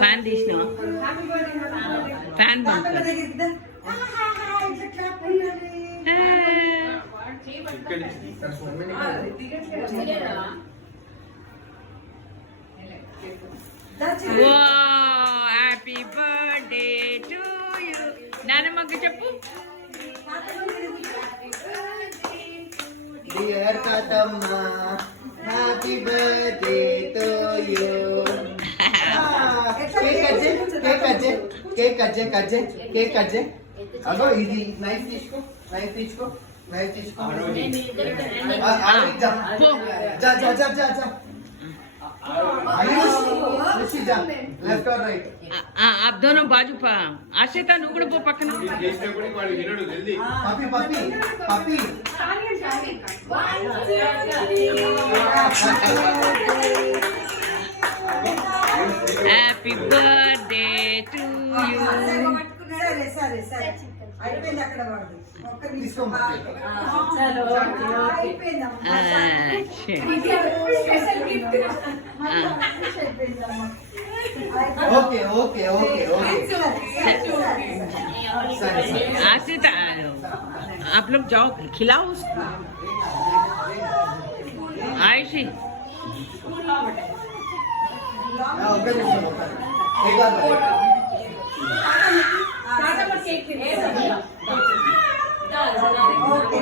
ఫ్యాన్ తీసిన fan happy birthday to you నానమ్మకి చెప్పు. Dear Katama, happy birthday to you. Cake అజ్జే అగో ఇది నైఫ్ తీసుకో. आप दोनों बाजू पा आशिता నువ్వు కూడా పో పక్కన. పప్పి హ్యాపీ బర్త్డే టు యూ. సరే అయిపోయింది అక్కడ వాడు. ఓకే आशिता आप लोग जाओ खिलाओ उसको. आयशी ఓకే